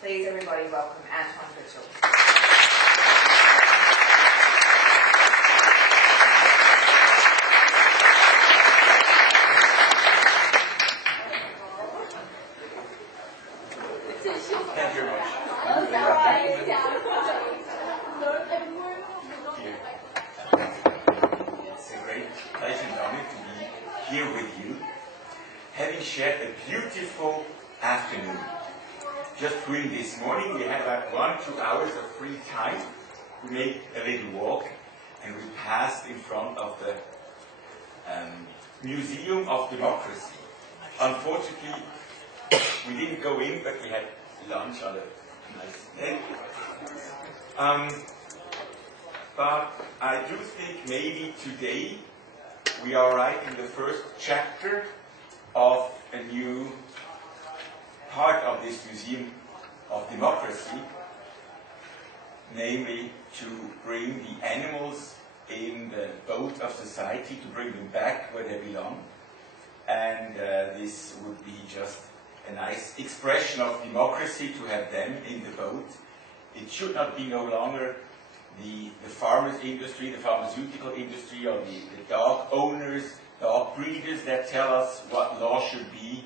Please, everybody, welcome Antoine Goetschel. Thank you very much. It's a great pleasure and honor to be here with you, having shared a beautiful afternoon. Just during this morning, we had about 1-2 hours of free time. We made a little walk, and we passed in front of the Museum of Democracy. Unfortunately, we didn't go in, but we had lunch on a nice day. But I do think maybe today we are writing the first chapter of a new part of this Museum of Democracy, namely to bring the animals in the boat of society, to bring them back where they belong. And this would be just a nice expression of democracy to have them in the boat. It should not be no longer the farmers industry, the pharmaceutical industry, or the dog owners, dog breeders that tell us what law should be.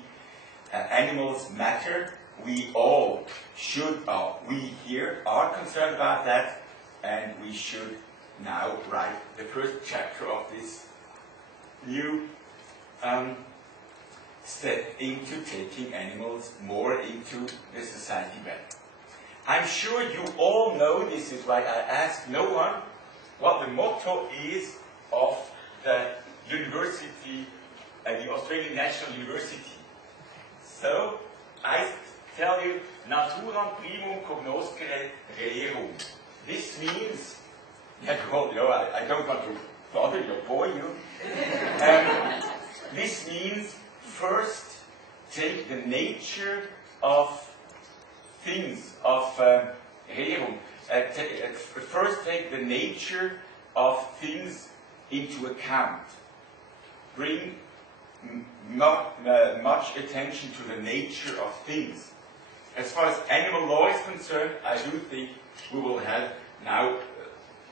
Animals matter. We all should, we here are concerned about that, and we should now write the first chapter of this new step into taking animals more into the society back. I'm sure you all know, this is why I ask no one, what the motto is of the university, the Australian National University. So, I tell you, naturam primum cognoscere rerum. This means, I don't want to bother you, bore you. This means first take the nature of things, of rerum. First take the nature of things into account. Bring much attention to the nature of things. As far as animal law is concerned, I do think we will have now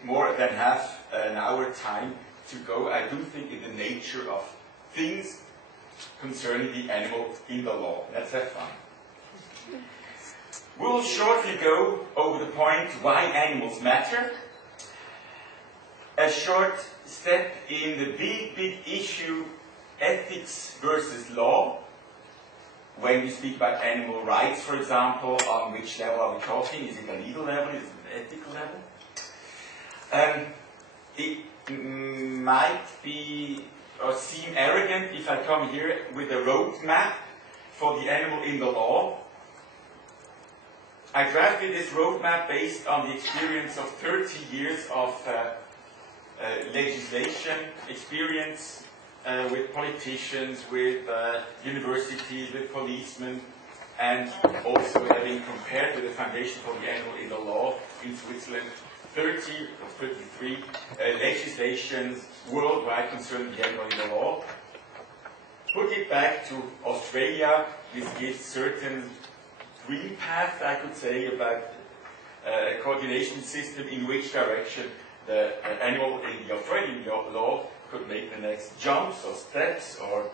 more than half an hour time to go. I do think in the nature of things concerning the animal in the law. Let's have fun. We will shortly go over the point why animals matter. A short step in the big issue, ethics versus law. When we speak about animal rights, for example, on which level are we talking? Is it a legal level? Is it an ethical level? It might be or seem arrogant if I come here with a roadmap for the animal in the law. I drafted this roadmap based on the experience of 30 years of legislation experience with politicians, with universities, with policemen, and also having compared with the Foundation for the Animal in the Law in Switzerland, 30 or 33 legislations worldwide concerning the animal in the law. Put it back to Australia, this gives certain green path, I could say, about a coordination system in which direction the animal in the Australian law could make the next jumps or steps or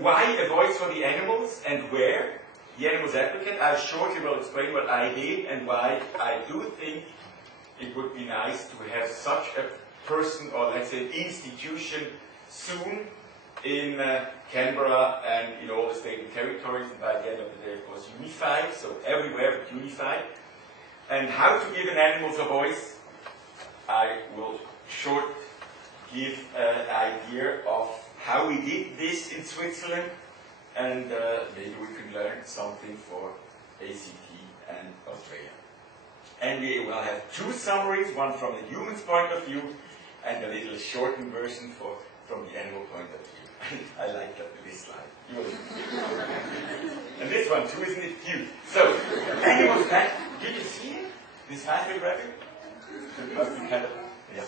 why a voice for the animals and where? The animals advocate. I shortly will explain what I did and why I do think it would be nice to have such a person or let's say institution soon in Canberra and in all the state and territories, and by the end of the day, of course, unified, so everywhere but unified. And how to give an animal a voice, I will give an idea of how we did this in Switzerland, and maybe we can learn something for ACT and Australia. And we will have two summaries, one from the human's point of view, and a little shortened version from the animal point of view. I like that with this slide. And this one too, isn't it cute? So, animals, did you see it? This happy rabbit? Yeah.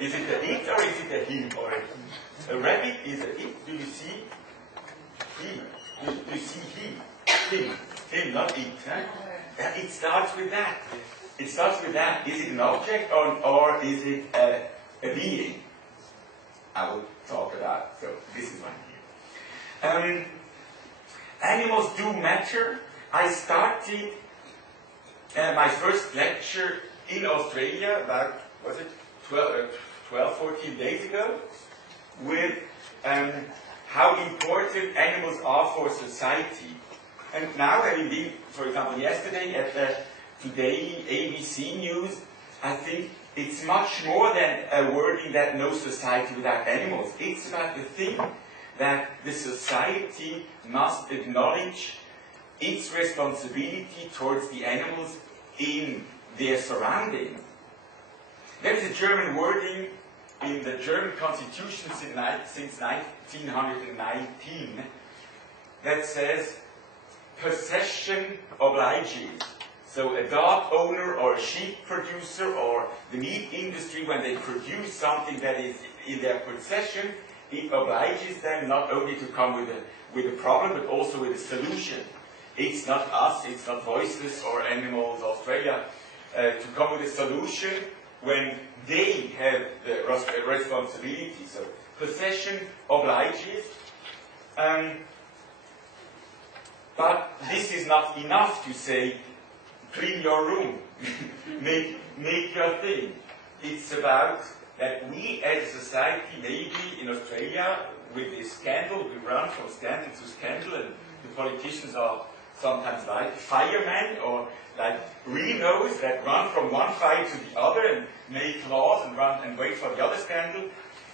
Is it a it or is it a him or a he? A rabbit is a it. Do you see he? Do you see he? Him, not it. Huh? It starts with that. It starts with that. Is it an object or is it a being? I will talk about. So this is one here. Animals do matter. I started my first lecture in Australia about, was it 12, 14 days ago, with how important animals are for society. And now, having been, for example, yesterday at the Today ABC News, I think it's much more than a wording that no society without animals. It's about the thing that the society must acknowledge its responsibility towards the animals in their surrounding. There is a German wording in the German Constitution since 1919 that says, possession obliges. So a dog owner or a sheep producer or the meat industry, when they produce something that is in their possession, it obliges them not only to come with a problem, but also with a solution. It's not us, it's not Voiceless or Animals Australia to come with a solution when they have the responsibility. So possession obliges. But this is not enough to say, clean your room, make your thing. It's about that we as a society, maybe in Australia, with this scandal, we run from scandal to scandal, and the politicians are sometimes like firemen or like rhinos that run from one fire to the other and make laws and run and wait for the other scandal.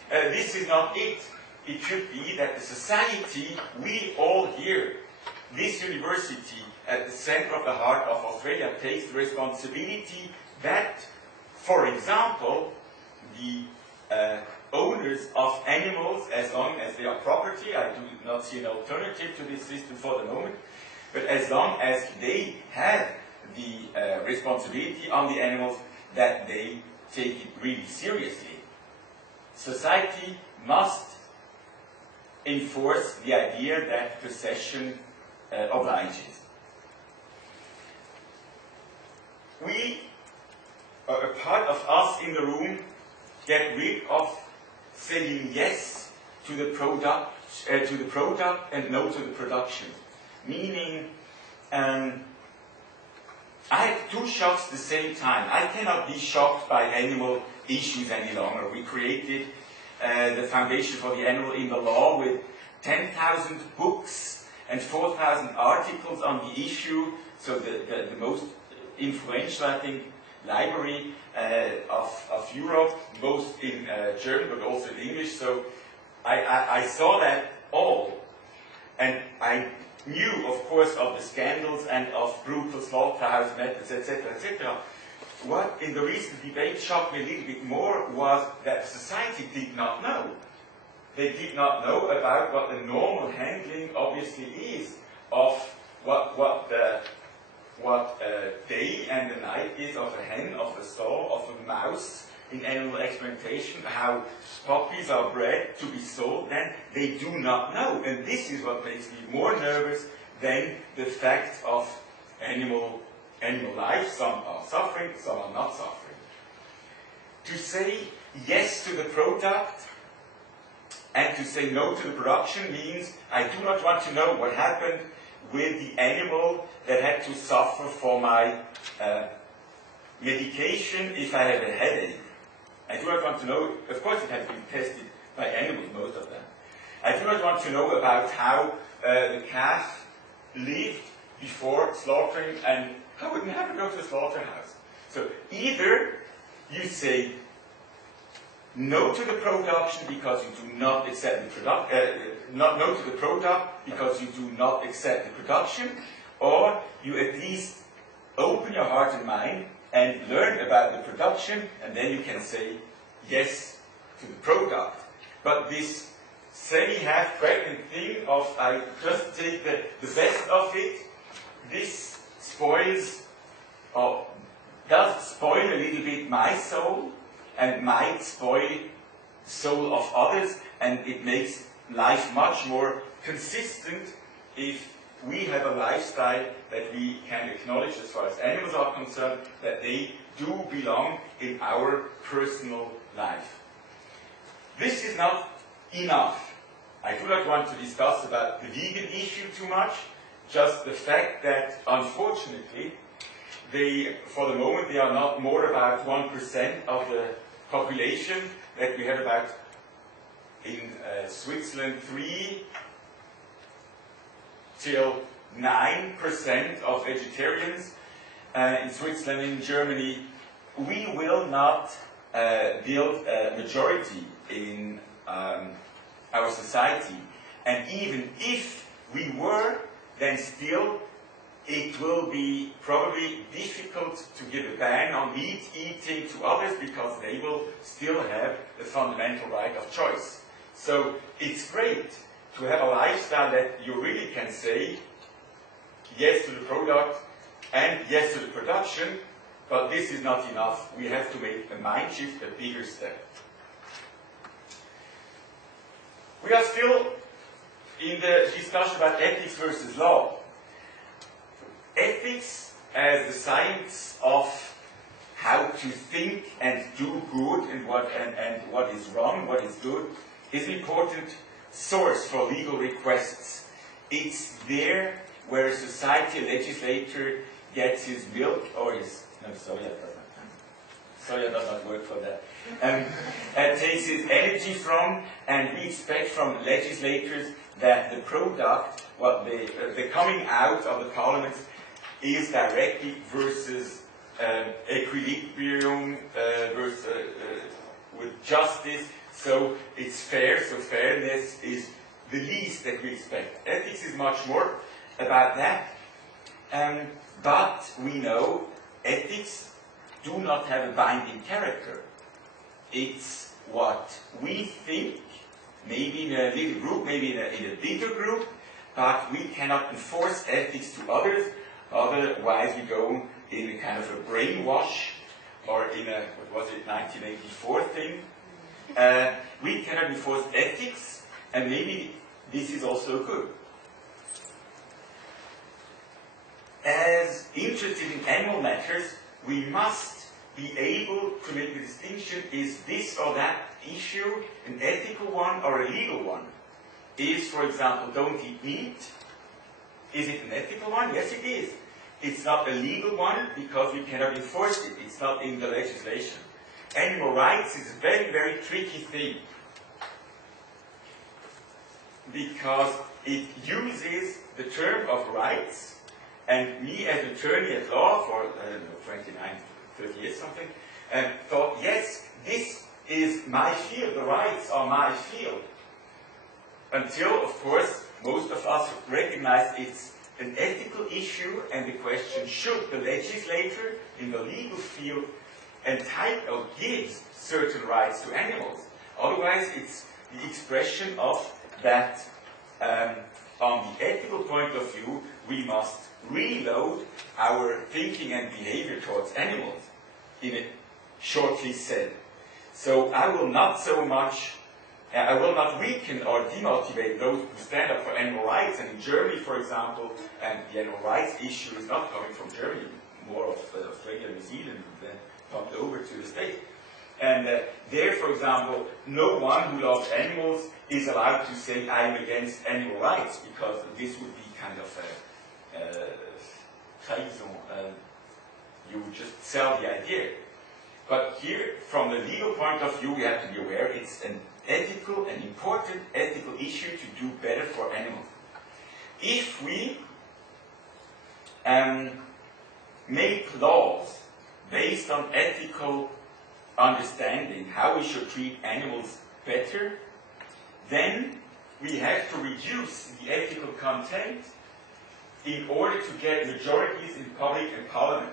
This is not it. It should be that the society, we all here, this university at the center of the heart of Australia takes the responsibility that, for example, the owners of animals, as long as they are property, I do not see an alternative to this system for the moment, but as long as they have the responsibility on the animals, that they take it really seriously. Society must enforce the idea that possession obliges. We, a part of us in the room, get rid of saying yes to the product and no to the production. Meaning, I have two shocks at the same time. I cannot be shocked by animal issues any longer. We created the Foundation for the Animal in the Law with 10,000 books and 4,000 articles on the issue. So the most influential, I think, library of Europe, both in German but also in English. So I saw that all, and I knew, of course, of the scandals and of brutal slaughterhouse methods, etc., etc. What in the recent debate shocked me a little bit more was that society did not know. They did not know about what the normal handling obviously is of what day and the night is of a hen, of a sow, of a mouse in animal experimentation, how puppies are bred to be sold, then they do not know. And this is what makes me more nervous than the fact of animal life. Some are suffering, some are not suffering. To say yes to the product and to say no to the production means I do not want to know what happened with the animal that had to suffer for my medication if I have a headache. I do not want to know, of course it has been tested by animals, most of them. I do not want to know about how the calf lived before slaughtering, and I wouldn't have to go to the slaughterhouse. So either you say no to the production because you do not accept the product, no to the product because you do not accept the production, or you at least open your heart and mind and learn about the production, and then you can say yes to the product. But this semi-half pregnant thing of I just take the best of it, this spoils, or does spoil a little bit my soul, and might spoil the soul of others, and it makes life much more consistent if we have a lifestyle that we can acknowledge as far as animals are concerned, that they do belong in our personal life. This is not enough. I do not want to discuss about the vegan issue too much, just the fact that, unfortunately, for the moment, they are not more about 1% of the population, that we have about, in Switzerland, 3 till 9% of vegetarians. In Switzerland, in Germany, we will not build a majority in our society. And even if we were, then still it will be probably difficult to give a ban on meat eating to others, because they will still have the fundamental right of choice. So it's great to have a lifestyle that you really can say yes to the product and yes to the production, but this is not enough. We have to make a mind shift, a bigger step. We are still in the discussion about ethics versus law. Ethics as the science of how to think and do good, and what is wrong, what is good, is an important source for legal requests. It's there where a society, a legislator, gets his milk, or his, no, soya does not work for that, and takes his energy from, and we expect from legislators that the product, what the coming out of the parliament, is directly versus equilibrium, with justice, so it's fair, so fairness is the least that we expect. Ethics is much more about that, but we know ethics do not have a binding character. It's what we think, maybe in a little group, maybe in a bigger group, but we cannot enforce ethics to others, otherwise we go in a kind of a brainwash, or in a, what was it, 1984 thing. We cannot enforce ethics, and maybe this is also good. As interested in animal matters, we must be able to make the distinction, is this or that issue an ethical one or a legal one? Is, for example, don't eat meat, is it an ethical one? Yes, it is. It's not a legal one because we cannot enforce it. It's not in the legislation. Animal rights is a very, very tricky thing, because it uses the term of rights, and me as an attorney at law for, I don't know, 29, 30 years something, thought, yes, this is my field, the rights are my field. Until, of course, most of us recognize it's an ethical issue, and the question, should the legislator in the legal field entitle or gives certain rights to animals? Otherwise, it's the expression of that, on the ethical point of view, we must reload our thinking and behavior towards animals, in it shortly said. So I will not so much, I will not weaken or demotivate those who stand up for animal rights. And in Germany, for example, and the animal rights issue is not coming from Germany, more of Australia and New Zealand, then pumped over to the States. And there, for example, no one who loves animals is allowed to say, I am against animal rights, because this would be kind of trahison. You would just sell the idea. But here, from the legal point of view, we have to be aware it's an ethical, an important ethical issue to do better for animals. If we make laws based on ethical understanding, how we should treat animals better, then we have to reduce the ethical content in order to get majorities in public and parliament.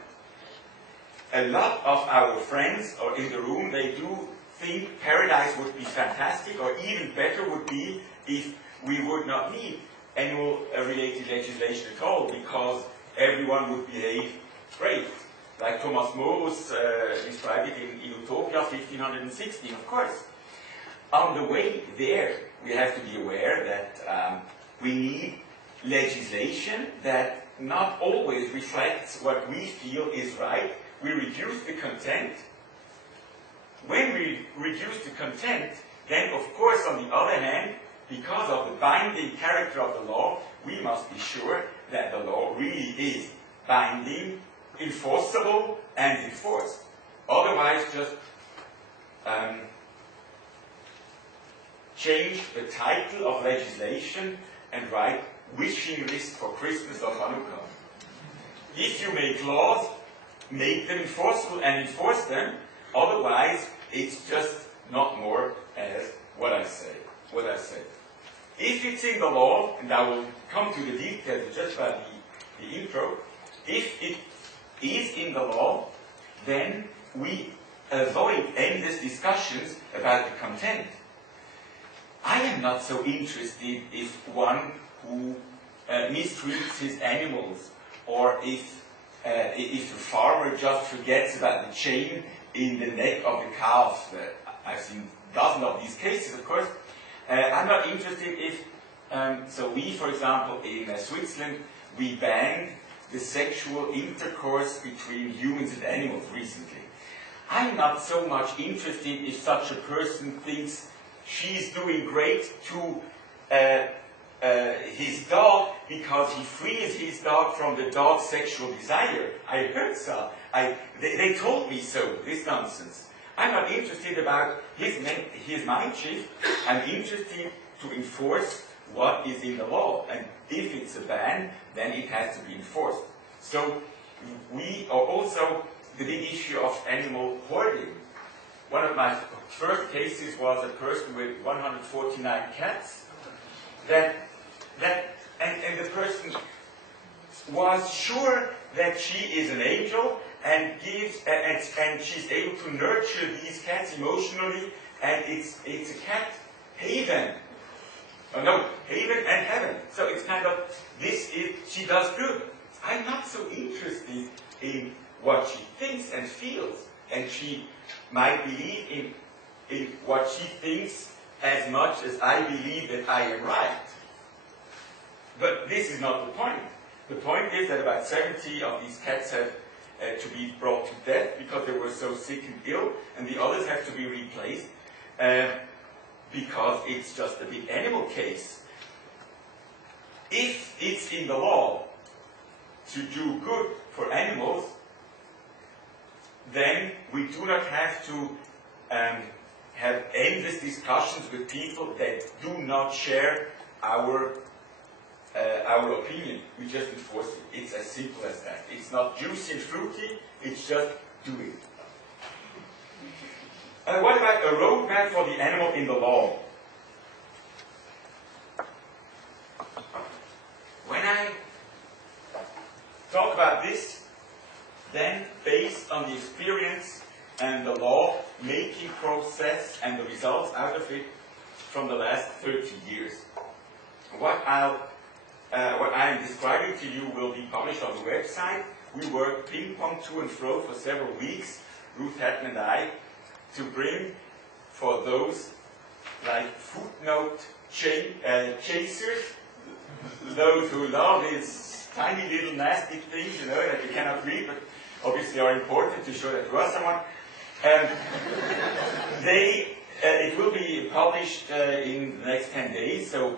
A lot of our friends are in the room, they do think paradise would be fantastic, or even better would be if we would not need animal-related legislation at all, because everyone would behave great. Like Thomas Morus described it in Utopia 1516, of course. On the way there, we have to be aware that we need legislation that not always reflects what we feel is right. We reduce the content. When we reduce the content, then of course on the other hand, because of the binding character of the law, we must be sure that the law really is binding, enforceable, and enforced. Otherwise, just change the title of legislation and write wishing list for Christmas or Hanukkah. If you make laws, make them enforceable and enforce them. Otherwise, it's just not more as what I say. If it's in the law, and I will come to the details just by the intro, if it is in the law, then we avoid endless discussions about the content. I am not so interested if one who mistreats his animals, or if the farmer just forgets about the chain in the neck of the calf. I've seen dozens of these cases, of course. I'm not interested if, so we, for example, in Switzerland, we banned the sexual intercourse between humans and animals recently. I'm not so much interested if such a person thinks she's doing great to his dog because he frees his dog from the dog's sexual desire. I heard so. They told me so, this nonsense. I'm not interested about his mind shift. I'm interested to enforce what is in the law. And if it's a ban, then it has to be enforced. So we are also the big issue of animal hoarding. One of my first cases was a person with 149 cats. And the person was sure that she is an angel and she's able to nurture these cats emotionally, and it's a cat haven. Oh no, haven and heaven. So it's kind of, she does good. I'm not so interested in what she thinks and feels, and she might believe in what she thinks as much as I believe that I am right. But this is not the point. The point is that about 70 of these cats have to be brought to death because they were so sick and ill, and the others have to be replaced because it's just a big animal case. If it's in the law to do good for animals, then we do not have to have endless discussions with people that do not share our opinion. We just enforce it. It's as simple as that. It's not juicy and fruity, it's just do it. What about a roadmap for the animal in the law? When I talk about this, then based on the experience and the law-making process and the results out of it from the last 30 years, what I am describing to you will be published on the website. We worked ping-pong to and fro for several weeks, Ruth Hatton and I, to bring for those like footnote chasers, those who love these tiny little nasty things, that you cannot read, but obviously are important to show that you are someone. It will be published in the next 10 days, so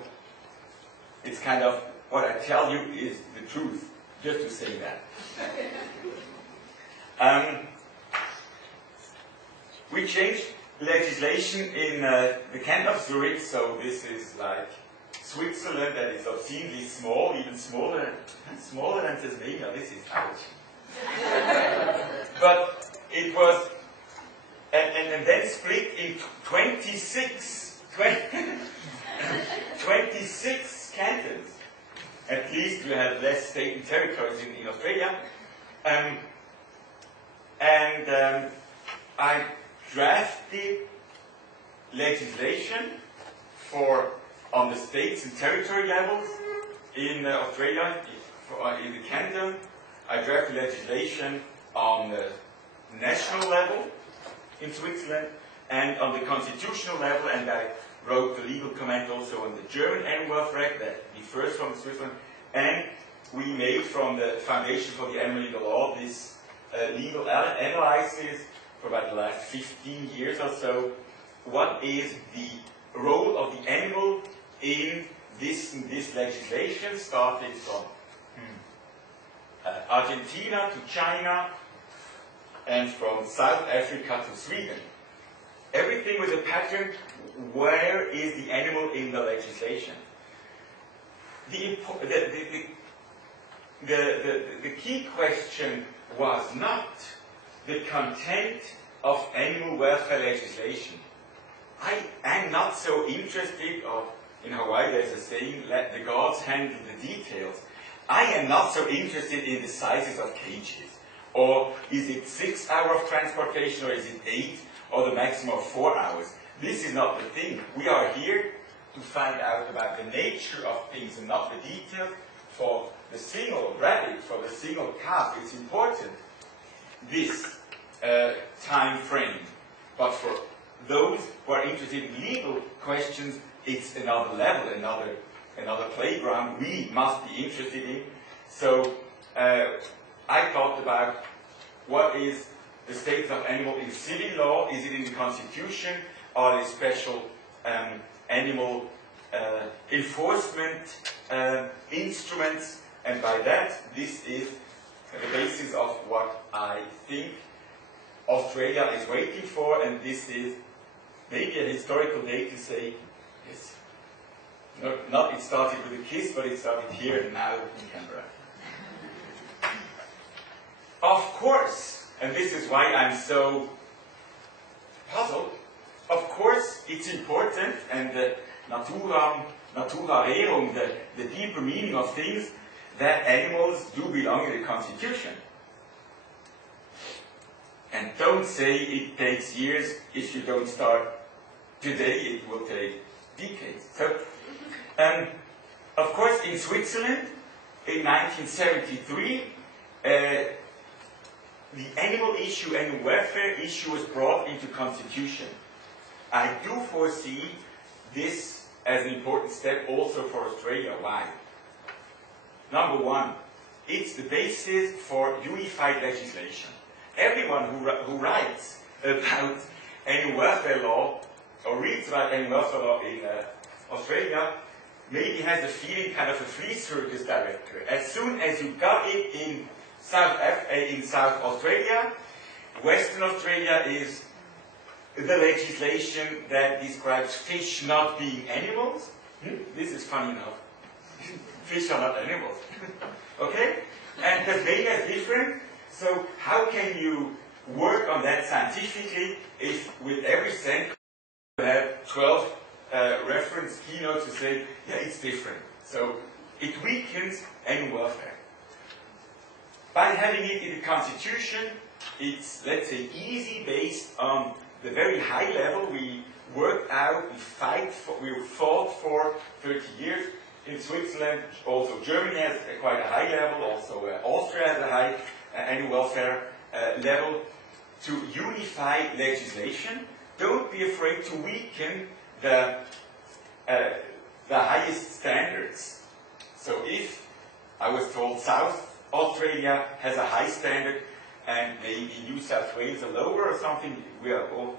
it's kind of what I tell you is the truth, just to say that. We changed legislation in the Canton of Zurich, so this is like Switzerland that is obscenely small, even smaller than Tasmania. This is ouch. But it was, and then split in 26 cantons. At least we had less state and territories in Australia. I drafted legislation on the states and territory levels in Australia, in the canton. I drafted legislation on the national level in Switzerland and on the constitutional level, and I wrote the legal comment also on the German Animal Welfare Act that differs from Switzerland, And we made from the Foundation for the Animal Legal Law this legal analysis for about the last 15 years or so. What is the role of the animal in this legislation, starting from Argentina to China and from South Africa to Sweden. Everything with a pattern, where is the animal in the legislation? The key question was not the content of animal welfare legislation. I am not so interested, or in Hawaii there's a saying, let the gods handle the details. I am not so interested in the sizes of cages. Or is it 6 hours of transportation, or is it 8, or the maximum of 4 hours? This is not the thing. We are here to find out about the nature of things and not the details. For the single rabbit, for the single calf, it's important, this time frame. But for those who are interested in legal questions, it's another level, another playground we must be interested in. So I thought about what is the status of animal in civil law. Is it in the Constitution? Are there special animal enforcement instruments? And by that, this is the basis of what I think Australia is waiting for, and this is maybe a historical day to say, yes, not it started with a kiss, but it started here and now in Canberra. Of course, and this is why I'm so puzzled, of course it's important, and the Natura Rerum, the deeper meaning of things, that animals do belong in the Constitution. And don't say it takes years. If you don't start today, it will take decades. So, of course, in Switzerland, in 1973, the animal issue and welfare issue was brought into Constitution. I do foresee this as an important step also for Australia. Why? Number one, it's the basis for unified legislation. Everyone who writes about animal welfare law or reads about animal welfare law in Australia maybe has a feeling, kind of a flea circus director. As soon as you got it in South Australia, Western Australia is the legislation that describes fish not being animals. This is funny enough. Fish are not animals. Okay? And Tasmania is different. So how can you work on that scientifically if with every sentence you have 12 reference keynotes to say, yeah, it's different. So it weakens animal welfare. By having it in the Constitution, it's, let's say, easy based on the very high level we worked out, we fought for 30 years. In Switzerland, also Germany has quite a high level, also Austria has a high animal welfare level. To unify legislation, don't be afraid to weaken the highest standards. So if I was told South Australia has a high standard and maybe New South Wales a lower or something, we are all,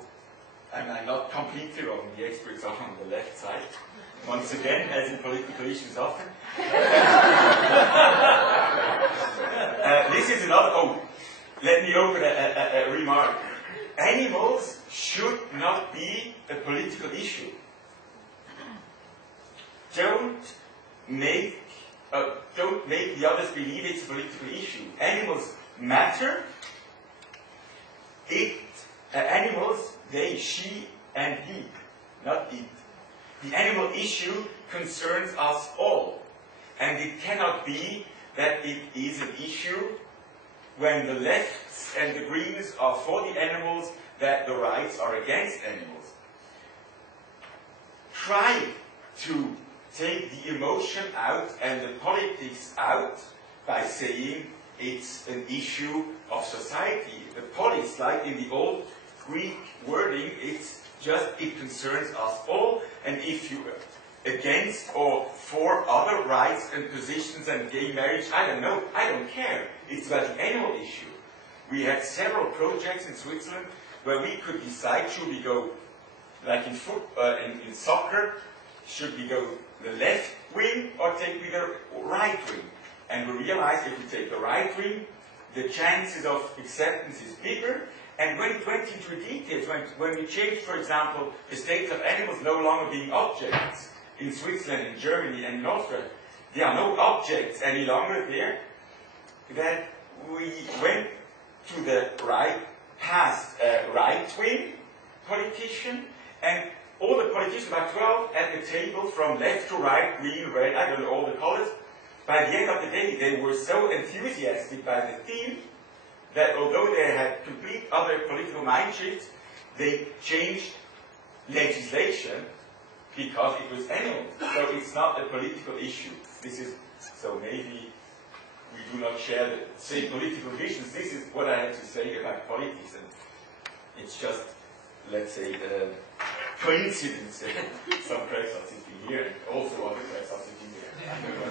and I'm not completely wrong, the experts are on the left side. Once again, as in political issues often. This is another, let me open a remark. Animals should not be a political issue. Don't make the others believe it's a political issue. Animals matter. Animals, they, she, and he, not it. The animal issue concerns us all. And it cannot be that it is an issue when the lefts and the greens are for the animals, that the rights are against animals. Try to take the emotion out and the politics out by saying it's an issue of society. The polis, like in the old Greek wording, it's just, it concerns us all, and if you against or for other rights and positions and gay marriage. I don't know. I don't care. It's about the animal issue. We had several projects in Switzerland where we could decide, should we go, like in soccer, should we go the left wing or take the right wing? And we realized if we take the right wing, the chances of acceptance is bigger. And when it went into details, when we changed, for example, the states of animals no longer being objects in Switzerland, in Germany, and in Austria, there are no objects any longer there, that we went to the right, past a right-wing politician, and all the politicians, about 12 at the table, from left to right, green, red, I don't know all the colors. By the end of the day, they were so enthusiastic by the theme that although they had complete other political mind shifts, they changed legislation because it was animals. So it's not a political issue. This is, so maybe we do not share the same political visions. This is what I have to say about politics. And it's just, let's say, coincidence. Some cracks are sitting here, and also other cracks are sitting there.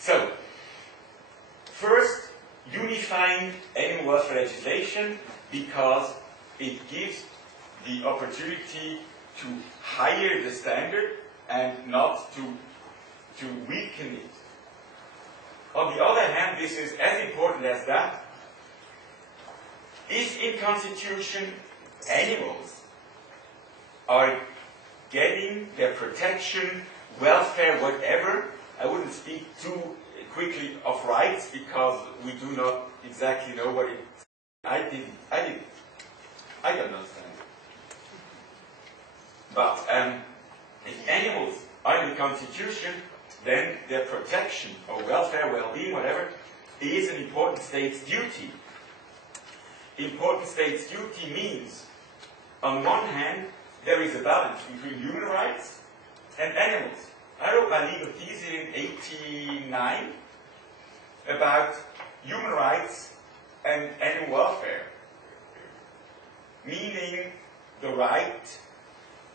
So, first, unifying animal welfare legislation because it gives the opportunity to higher the standard and not to weaken it. On the other hand, this is as important as that. If in Constitution animals are getting their protection, welfare, whatever, I wouldn't speak too quickly of rights because we do not exactly know what it is. I don't understand it. But if animals are in the Constitution, then their protection or welfare, well-being, whatever, is an important state's duty. Important state's duty means, on one hand, there is a balance between human rights and animals. I wrote my legal thesis in 1989 about human rights and animal welfare, meaning the right,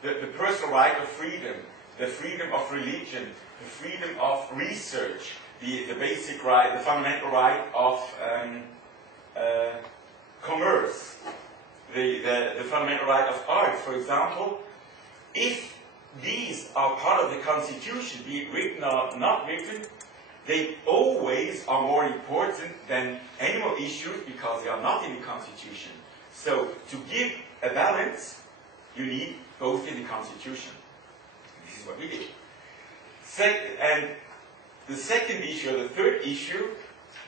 the personal right of freedom, the freedom of religion, the freedom of research, the basic right, the fundamental right of commerce, the fundamental right of art, for example. If these are part of the Constitution, be it written or not written, they always are more important than animal issues because they are not in the Constitution. So, to give a balance, you need both in the Constitution. This is what we did. And the second issue, or the third issue,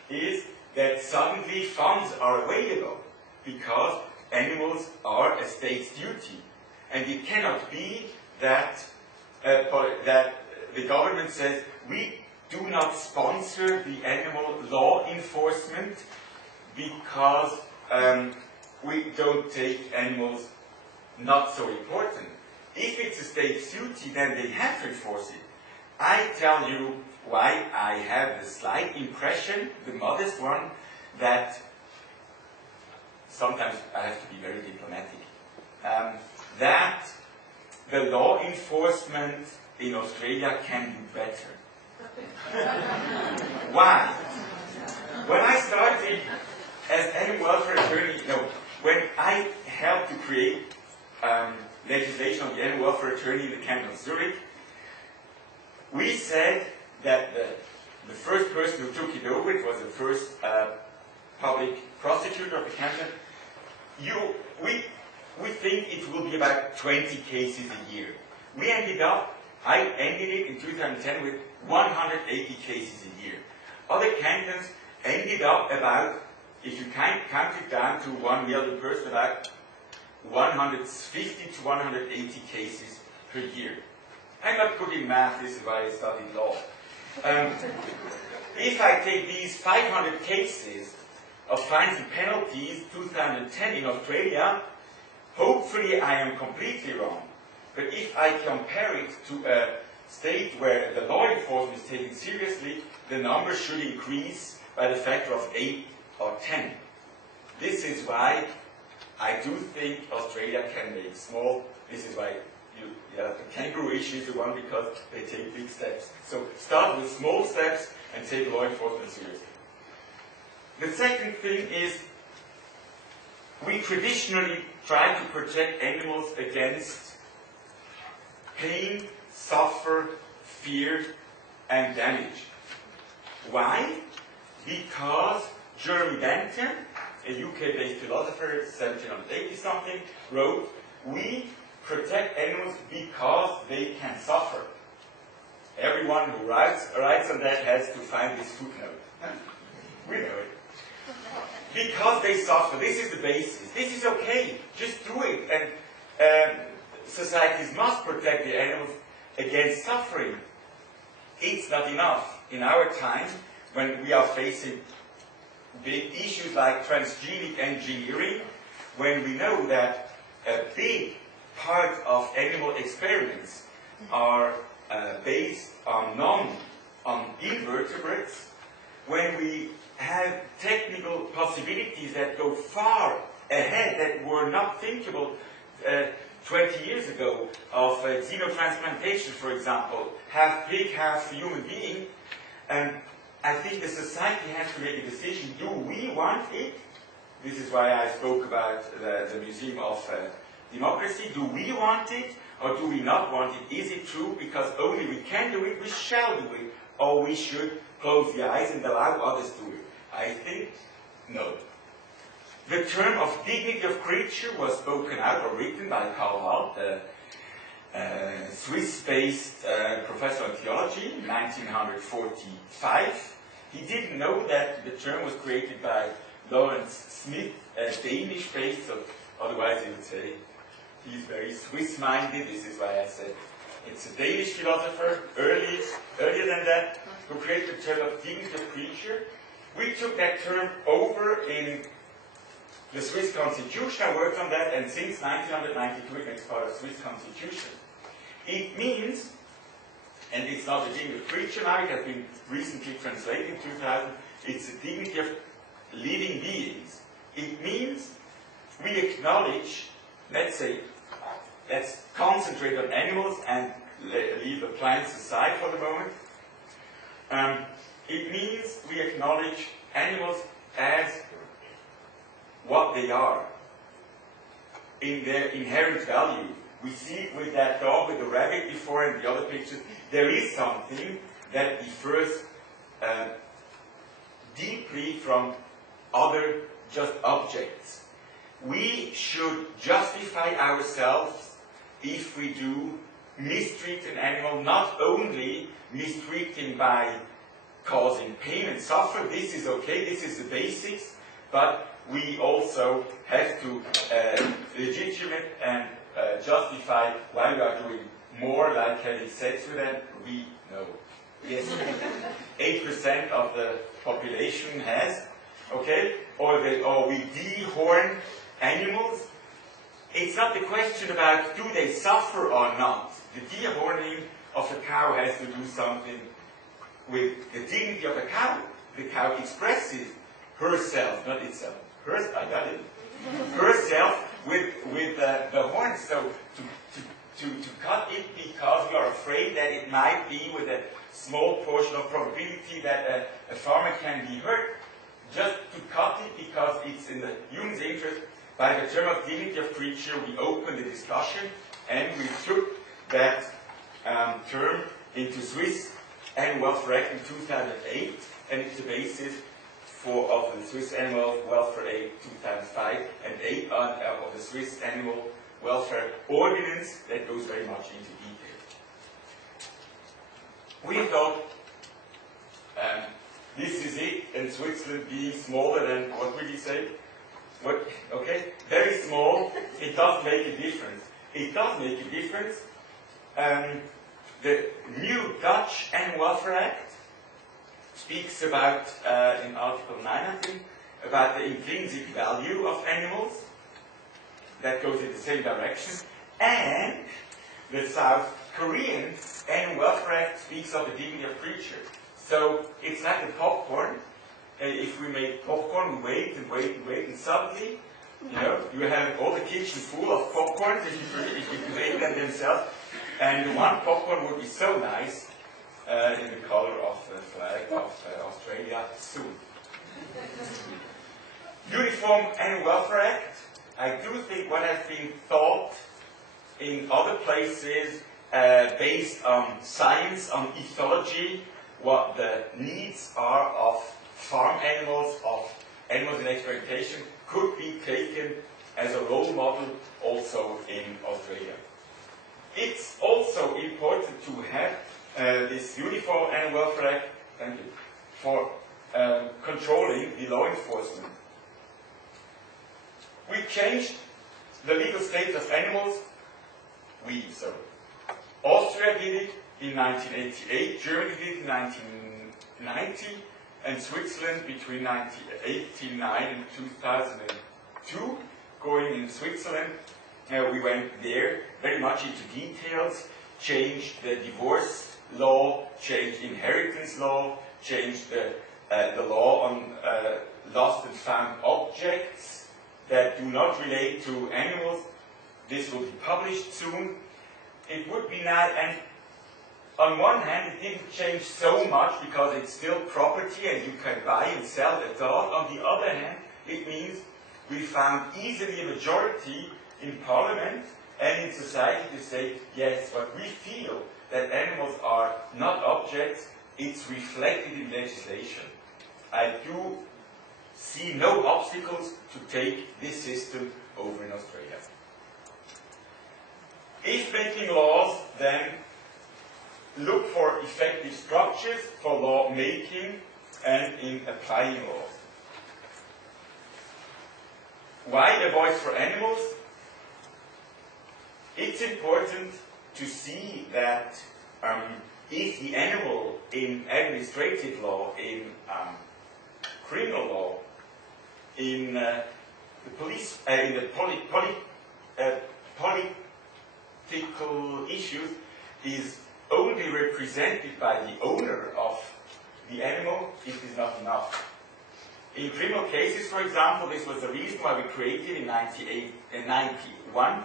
is that suddenly funds are available because animals are a state's duty. And it cannot be that the government says, we do not sponsor the animal law enforcement because we don't take animals not so important. If it's a state's duty, then they have to enforce it. I tell you why I have the slight impression, the modest one, that sometimes I have to be very diplomatic, that the law enforcement in Australia can do better. Why? When I started as animal welfare attorney, when I helped to create legislation on the animal welfare attorney in the Canton of Zurich, we said that the first person who took it over, it was the first public prosecutor of the canton, we think it will be about 20 cases a year. I ended it in 2010 with 180 cases a year. Other cantons ended up about, if you count it down to 1 million persons, about 150 to 180 cases per year. I'm not good in math, this is why I studied law. If I take these 500 cases of fines and penalties, 2010 in Australia, hopefully I am completely wrong. But if I compare it to a state where the law enforcement is taken seriously, the number should increase by the factor of 8 or 10. This is why I do think Australia can make small. This is why the kangaroo issue is the one because they take big steps. So start with small steps and take law enforcement seriously. The second thing is we traditionally try to protect animals against pain, suffer, fear, and damage. Why? Because Jeremy Bentham, a UK-based philosopher, 1780-something, wrote, we protect animals because they can suffer. Everyone who writes on that has to find this footnote. We know it. Because they suffer. This is the basis. This is okay. Just do it. And societies must protect the animals against suffering. It's not enough. In our time, when we are facing big issues like transgenic engineering, when we know that a big part of animal experiments are based on invertebrates, when we have technical possibilities that go far ahead that were not thinkable 20 years ago, of xenotransplantation, for example, half pig, half human being, I think the society has to make a decision. Do we want it? This is why I spoke about the Museum of Democracy. Do we want it or do we not want it? Is it true because only we can do it, we shall do it, or we should close the eyes and allow others to do it? I think no. The term of dignity of creature was spoken out or written by Karl Hart, a Swiss-based professor of theology in 1945. He didn't know that the term was created by Lawrence Smith, a Danish-based, so otherwise he would say he's very Swiss-minded. This is why I said it's a Danish philosopher, earlier than that, who created the term of dignity of creature. We took that term over in the Swiss Constitution. I worked on that, and since 1992 it makes part of the Swiss Constitution. It means, and it's not a dignity of creature now, it has been recently translated in 2000, it's the dignity of living beings. It means we acknowledge, let's concentrate on animals and leave the plants aside for the moment. It means we acknowledge animals as what they are, in their inherent value. We see with that dog, with the rabbit before and the other pictures, there is something that differs deeply from other just objects. We should justify ourselves if we do mistreat an animal, not only mistreating by causing pain and suffering. This is okay, this is the basics, but we also have to legitimate and justify why we are doing more, like having sex with them. We know. Yes, 8% of the population has, okay? Or we dehorn animals. It's not the question about do they suffer or not. The dehorning of a cow has to do something with the dignity of a cow. The cow expresses herself, not itself. I got it. Herself with the horns. So to cut it because we are afraid that it might be with a small portion of probability that a farmer can be hurt. Just to cut it because it's in the human's interest. By the term of dignity of creature, we opened the discussion and we took that term into Swiss Animal Welfare Act in 2008, and it's the basis of the Swiss Animal Welfare Act 2005 and 8 of the Swiss Animal Welfare Ordinance that goes very much into detail. We thought this is it, and Switzerland being smaller than, what will you say? What? Okay, very small, it does make a difference. It does make a difference. The new Dutch Animal Welfare Act speaks about, in Article 9, I think, about the intrinsic value of animals. That goes in the same direction. And the South Korean Animal Welfare Act speaks of the dignity of creature. So it's like the popcorn. If we make popcorn, we wait and wait and wait, and suddenly You know, you have all the kitchen full of popcorn if you make them themselves, and one popcorn would be so nice in the color of the flag of Australia soon. Uniform Animal Welfare Act. I do think what has been thought in other places based on science, on ethology, what the needs are of farm animals, of animals in experimentation, could be taken as a role model also in Australia. It's also important to have this Uniform Animal Welfare Act, thank you, for controlling the law enforcement. We changed the legal status of animals. Austria did it in 1988, Germany did it in 1990, and Switzerland between 1989 and 2002. Going in Switzerland, we went there very much into details, changed the divorce law, changed inheritance law, changed the law on lost and found objects that do not relate to animals. This will be published soon. It would be nice, and on one hand it didn't change so much because it's still property and you can buy and sell a dog. On the other hand, it means we found easily a majority in Parliament and in society to say, yes, but we feel that animals are not objects, it's reflected in legislation. I do see no obstacles to take this system over in Australia. If making laws, then look for effective structures for law making and in applying laws. Why a voice for animals? It's important to see that if the animal in administrative law, in criminal law, in the police, in the political issues, is only represented by the owner of the animal, it is not enough. In criminal cases, for example, this was the reason why we created in 1991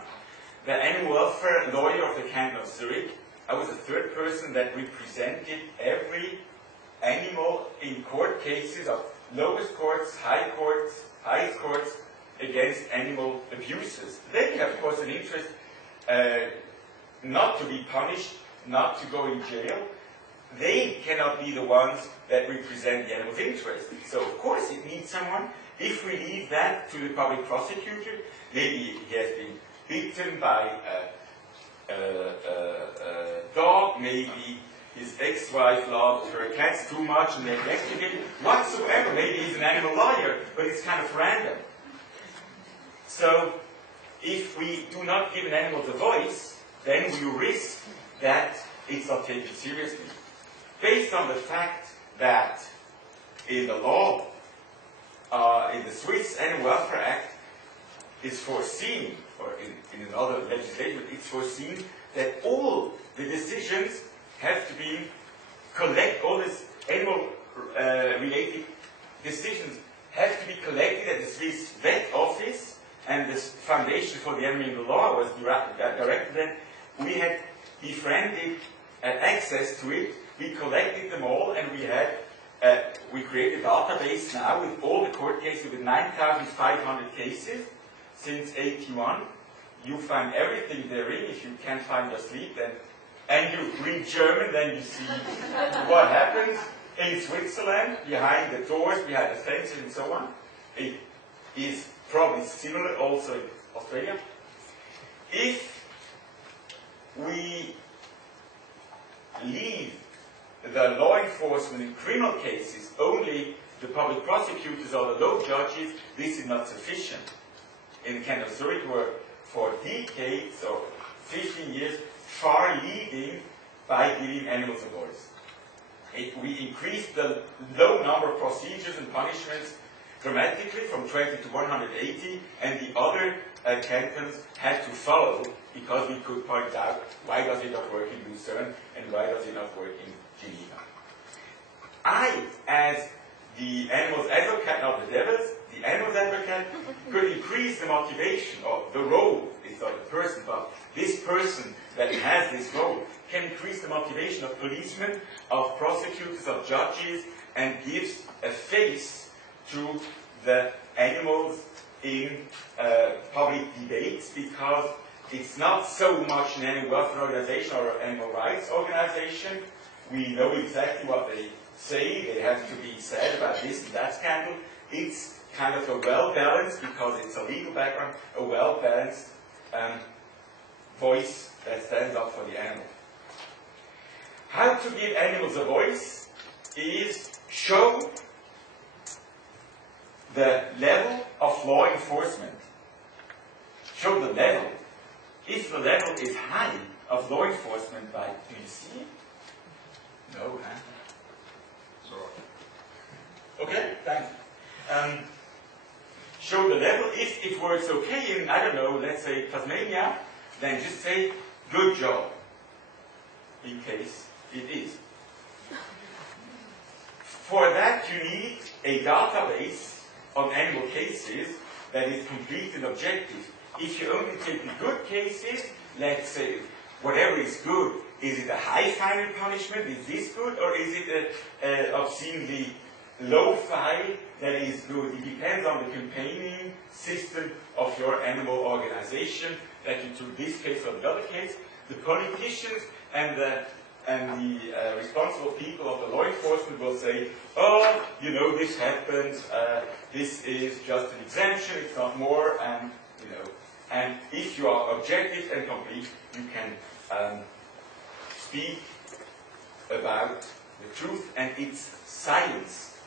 the animal welfare lawyer of the Canton of Zurich. I was the third person that represented every animal in court cases of lowest courts, high courts, highest courts against animal abuses. They have, of course, an interest not to be punished, not to go in jail. They cannot be the ones that represent the animal's interest. So, of course, it needs someone. If we leave that to the public prosecutor, maybe he has been bitten by a dog, maybe his ex-wife loved her cats too much and neglected him, whatsoever. Maybe he's an animal lawyer, but it's kind of random. So, if we do not give an animal the voice, then we risk that it's not taken seriously. Based on the fact that in the law, in the Swiss Animal Welfare Act, is foreseen, or in another legislation, it's foreseen that all the decisions have to be all these animal-related decisions have to be collected at the Swiss Vet Office, and the Foundation for the Animal in the Law was directed then. We had befriended access to it. We collected them all, and we created a database now with all the court cases, with 9,500 cases since 1981. You find everything therein. If you can't find your sleep, and you read German, then you see what happens in Switzerland, behind the doors, behind the fences, and so on. It is probably similar also in Australia. If we leave the law enforcement in criminal cases only the public prosecutors or the law judges, this is not sufficient. In the Canton of Zurich were for decades or 15 years far leading by giving animals a voice. We increased the low number of procedures and punishments dramatically from 20 to 180, and the other cantons had to follow because we could point out why does it not work in Lucerne and why does it not work in Geneva. I, as the animals advocate, not the devils, the animals advocate, could increase the motivation, or the role, it's not a person, but this person that has this role can increase the motivation of policemen, of prosecutors, of judges, and gives a face to the animals in public debates, because it's not so much an animal welfare organization or an animal rights organization. We know exactly what they say. They have to be sad about this and that scandal. It's kind of a well-balanced, because it's a legal background, a well-balanced voice that stands up for the animal. How to give animals a voice is show the level of law enforcement. Show the level. If the level is high of law enforcement, by, do you see it? No, huh? Sorry. Okay, thanks. Show the level. If it works okay in, I don't know, let's say Tasmania, then just say, good job, in case it is. For that, you need a database on animal cases that is complete and objective. If you only take the good cases, let's say, whatever is good, is it a high fine and punishment? Is this good? Or is it an obscenely low fine that is good? It depends on the campaigning system of your animal organization, that you took this case or the other case. The politicians and the responsible people of the law enforcement will say, oh, you know, this happens, this is just an exemption, it's not more, and, you know. And if you are objective and complete, you can speak about the truth, and it's science.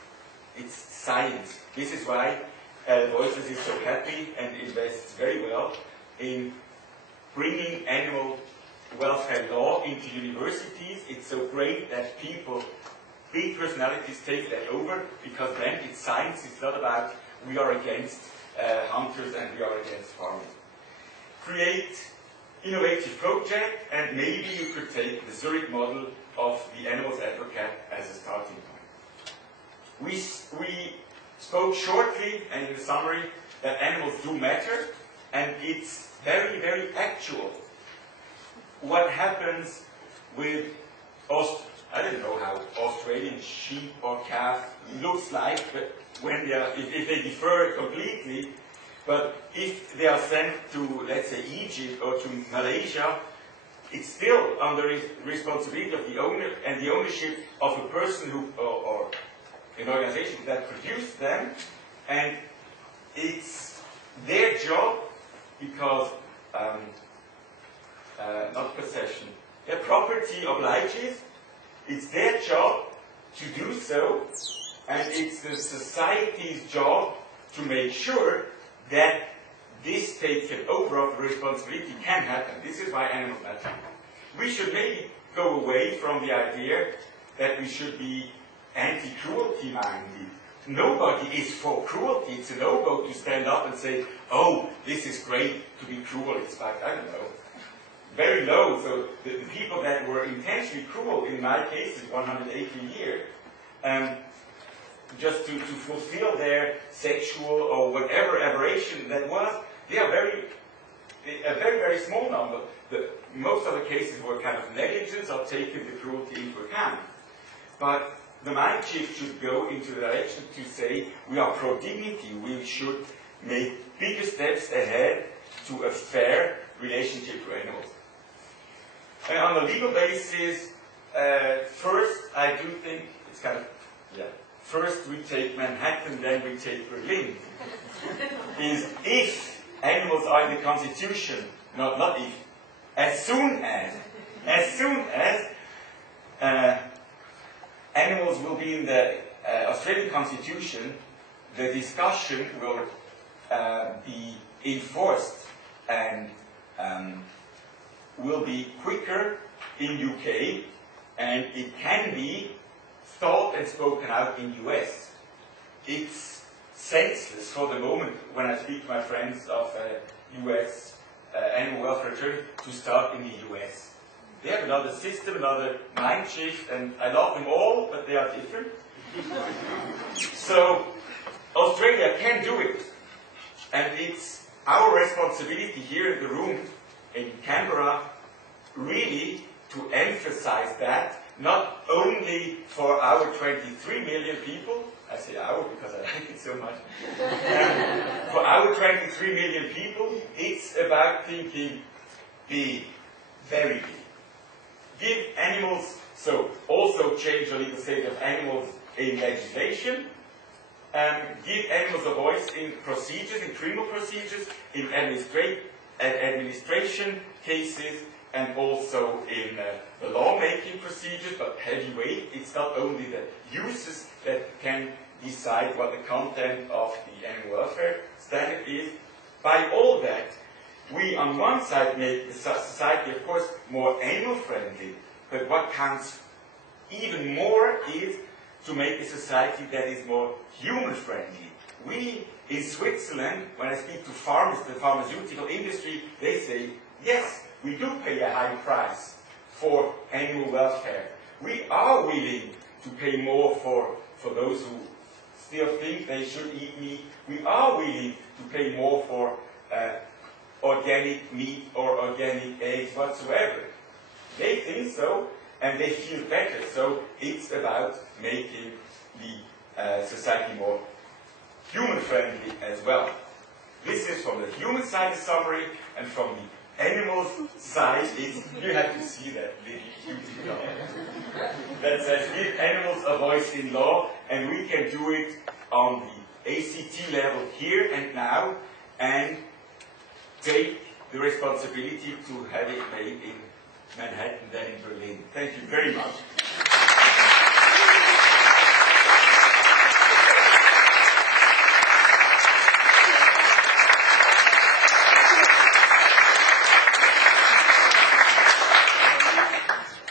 It's science. This is why Voiceless is so happy and invests very well in bringing animal welfare law into universities. It's so great that people, big personalities, take that over, because then it's science. It's not about we are against hunters and we are against farming. Create innovative project, and maybe you could take the Zurich model of the animals advocate as a starting point. We spoke shortly and in the summary that animals do matter, and it's very, very actual. What happens with I don't know how Australian sheep or calf looks like, but when they are, if they differ completely, but if they are sent to, let's say, Egypt or to Malaysia, it's still under the responsibility of the owner and the ownership of a person who, or an organization that produced them, and it's their job, because not possession, their property obliges, it's their job to do so, and it's the society's job to make sure that this taken over of the responsibility can happen. This is why animals matter. We should maybe go away from the idea that we should be anti-cruelty minded. Nobody is for cruelty. It's a no-go to stand up and say, oh, this is great to be cruel. It's like, I don't know, very low. So the people that were intentionally cruel, in my case, is 180 years, just to fulfill their sexual or whatever aberration that was, they are a very, very small number. Most of the cases were kind of negligence of taking the cruelty into account. But the mind shift should go into the direction to say we are pro-dignity. We should make bigger steps ahead to a fair relationship to animals. And on a legal basis, first, I do think it's kind of, first we take Manhattan, then we take Berlin. Is if animals are in the Constitution, not if, as soon as animals will be in the Australian Constitution, the discussion will be enforced and will be quicker in UK, and it can be thought and spoken out in US. It's senseless for the moment, when I speak to my friends of US animal welfare attorney, to start in the US. They have another system, another mind shift, and I love them all, but they are different. So Australia can do it, and it's our responsibility here in the room in Canberra really to emphasize that, not only for our 23 million people, I say our because I like it so much, for our 23 million people, it's about thinking big, very big. Give animals, so also change the legal status of animals in legislation, give animals a voice in procedures, in criminal procedures, in administration cases, and also in the lawmaking procedures, but heavyweight. It's not only the users that can decide what the content of the animal welfare standard is. By all that, we on one side make the society, of course, more animal-friendly, but what counts even more is to make a society that is more human-friendly. We, in Switzerland, when I speak to farmers, the pharmaceutical industry, they say, yes, we do pay a high price for animal welfare. We are willing to pay more for those who still think they should eat meat. We are willing to pay more for organic meat or organic eggs whatsoever. They think so, and they feel better. So it's about making the society more human-friendly as well. This is from the human side a summary, and from the animal side, you have to see that little cute dog that says, give animals a voice in law, and we can do it on the ACT level here and now, and take the responsibility to have it made in Manhattan than in Berlin. Thank you very much.